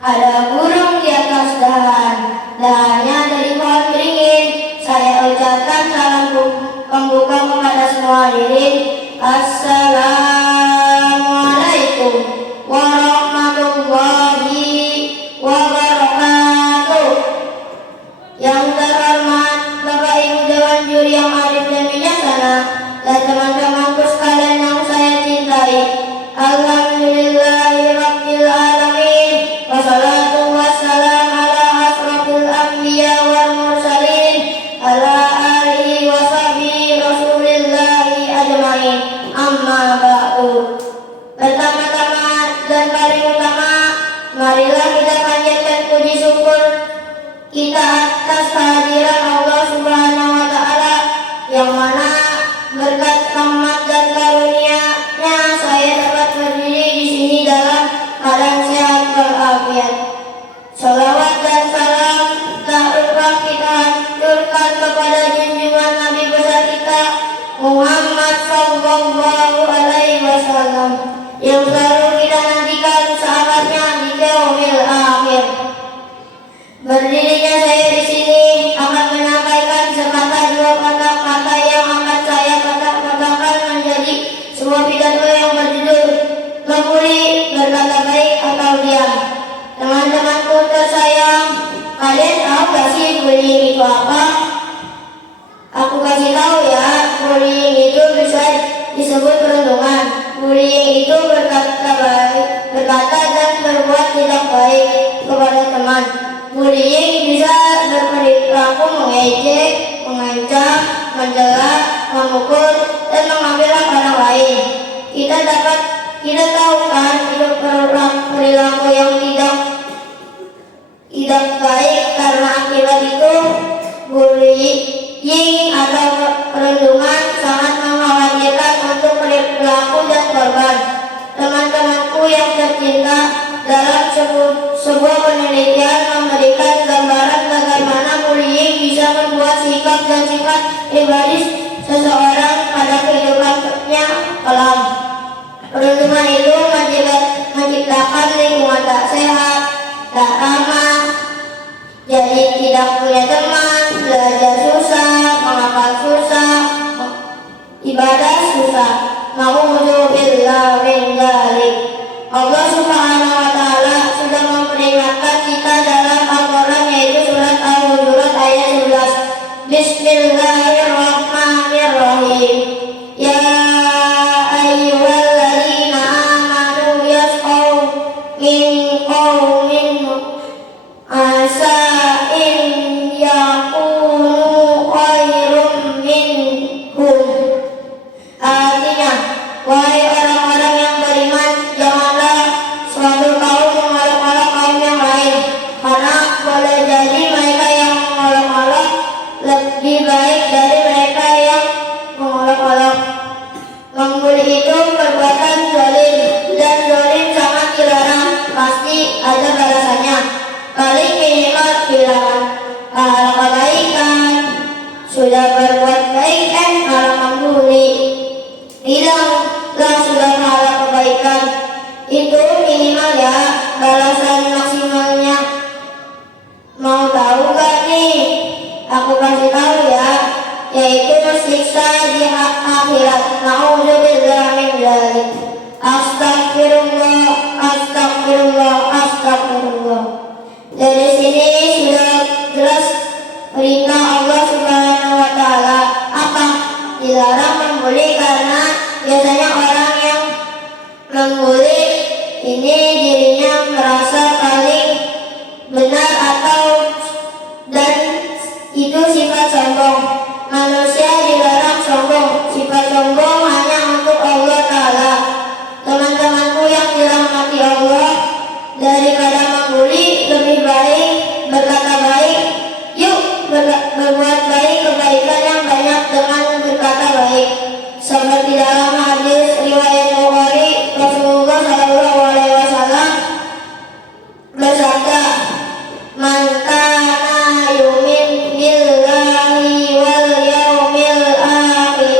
Ada burung di atas dahan, dahannya dari pohon beringin. Saya ucapkan salam pembuka kepada semua hadirin. Assalamualaikum warahmatullahi wabarakatuh. Yang terhormat Bapak Ibu Dewan Juri yang arif dan bijaksana, dan teman-temanku sekalian yang saya cintai. Alhamdulillahirabbil alamin. Wassalatu wassalam ala asrofil anbiya wal mursalin, ala alihi wa sahbihi rasulillahi ajmain. Amma ba'du. Pertama-tama dan paling utama, marilah kita panjatkan puji syukur kita atas kehadiran Allah Subhanahu wa Ta'ala, yang mana berkat rahmat dan karunia-Nya saya dapat berdiri di sini dalam keadaan sehat walafiat. Shalawat dan salam tak lupa kita hancurkan kepada junjungan Nabi besar kita Muhammad Sallallahu Alaihi Wasallam, yang selalu kita nantikan sahabatnya di yaumil akhir. Berdirinya saya di sini akan menyampaikan sepatah dua patah kata yang akan saya katakan menjadi sebuah pidato yang berjudul membuli, berkata baik atau diam. Teman-temanku tersayang, kalian tahu gak sih bullying itu apa? Aku kasih tahu ya, bullying itu bisa disebut perundungan. Bullying itu berkata baik, berkata dan berbuat tidak baik kepada teman. Bullying bisa berperilaku mengejek, mengancam, mencela, memukul, dan mengambil hak orang lain. Kita tahu kan itu perilaku yang tidak baik, karena akibat itu bullying atau perundungan sangat mengkhawatirkan untuk perilaku dan korban. Teman-temanku yang tercinta, dalam sebuah penelitian memberikan gambaran bagaimana bullying bisa membuat sikap dan sifat pribadi seseorang pada kehidupannya kelam. Perundungan itu menciptakan lingkungan tak sehat, tak aman, jadi tidak punya teman, belajar susah, menghafal susah, ibadah susah. Nauzubillah min dzalik. Allah Subhanahu wa Ta'ala sudah memperingatkan kita dalam Al-Quran, yaitu surat Al-Hujurat ayat 11. Bismillahirrahmanirrahim. Ya ayyuhalladzina amanu yasqaw min qaumin asa in yakunu khairum minhum. Artinya, wahai orang-orang yang beriman, janganlah suatu kaum mengolok-olok kaum yang lain, karena boleh jadi mereka yang mengolok-olok lebih baik dari mereka yang mengolok-olok. Membuli itu perbuatan zalim, dan zalim sangat dilarang, pasti ada balasannya. Paling minimal bilangan pahala kebaikan. Sudah berbuat baik malah membuli, hilanglah sudah pahala kebaikan. Itu minimal ya, balasan maksimalnya. Mau tahu gak nih? Aku kasih tahu ya, yaitu siksa di akhirat. Nauzubillah min dzalik. Astagfirullah, astagfirullah, astagfirullah. Dari sini sudah jelas perintah Allah Subhanahu wa Ta'ala. Apa? Dilarang membuli, karena biasanya orang yang membuli ini dirinya merasa paling benar dan itu sifat sombong. Manusia dilarang sombong. Sifat sombong hanya untuk Allah Ta'ala. Teman-temanku yang dirahmati Allah, daripada membuli lebih baik berkata baik. Yuk berbuat baik, kebaikan yang banyak dengan berkata baik. Seperti dalam hadis riwayat Bukhari, Rasulullah Shallallahu Alaihi Wasallam bersabda, "Man kana yu'min billahi wal yaumil akhir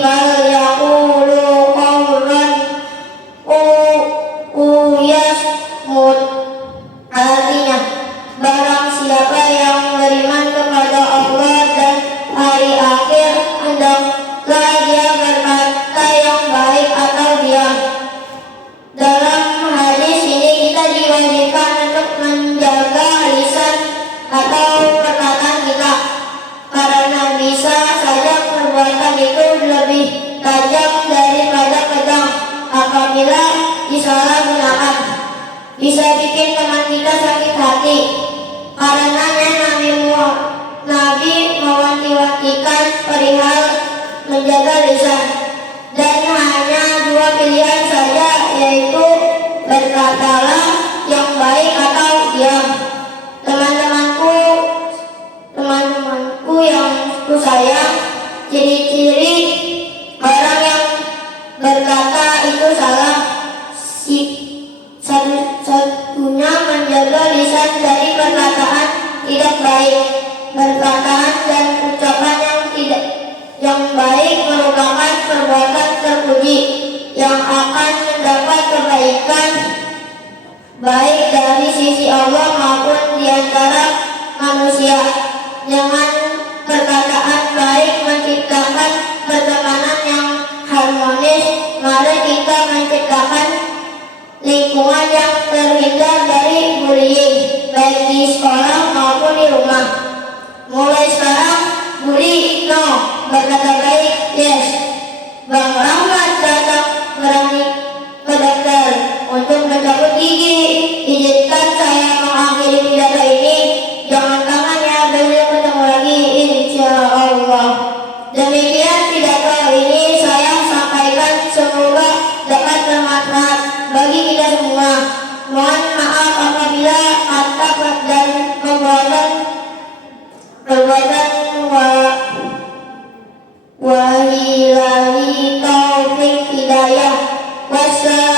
falyaqulu qawlan uyasmut." apabila disalahgunakan bisa bikin teman kita sakit hati. Karenanya Nabi mewanti-wantikan perihal menjaga lisan, dan hanya dua pilihan saja, yaitu berkatalah yang baik atau diam. Teman-temanku yang kusayang, ciri-ciri orang yang berkata itu salah satu-satunya menjaga lisan dari perkataan tidak baik. Perkataan dan ucapan yang baik merupakan perbuatan terpuji yang akan mendapat kebaikan baik dari sisi Allah maupun di antara manusia. Dengan perkataan baik menciptakan pertemanan yang harmonis, mari kita menciptakan lingkungan yang terhindar dari bullying, baik di sekolah maupun di rumah. Mulai sekarang, bully no, berkata baik yes. Bang Rahmat datang berani ke dokter untuk mencabut gigi. Izinkan saya mengakhiri pidato ini. Jangan kangen ya, besok ketemu lagi insya Allah. Demikian pidato ini saya sampaikan, semoga dapat bermanfaat bagi kita semua. Mohon maaf apabila kata dan perbuatan wahilahi taufik hidayah. Wassalamualaikum